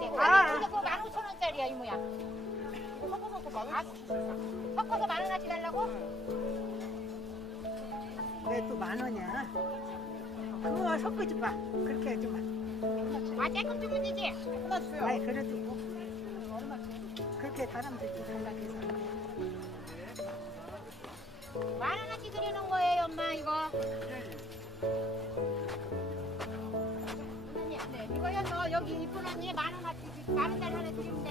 돼. 가격이 그거 15,000원짜리야 이모야. 섞어서 10,000원어치 달라고? 왜 또 10,000원이야? 그거 섞어지 마. 그렇게 하지 마. 아 조금 주면 되지? 아이 그래도 뭐 그렇게 사람들 좀 달라해서 10,000원어치 드리는 거예요 엄마 이거. 언니, 네, 이거요 너 여기 이쁜 언니 10,000원어치 10,000원짜리 하나 드리면 돼.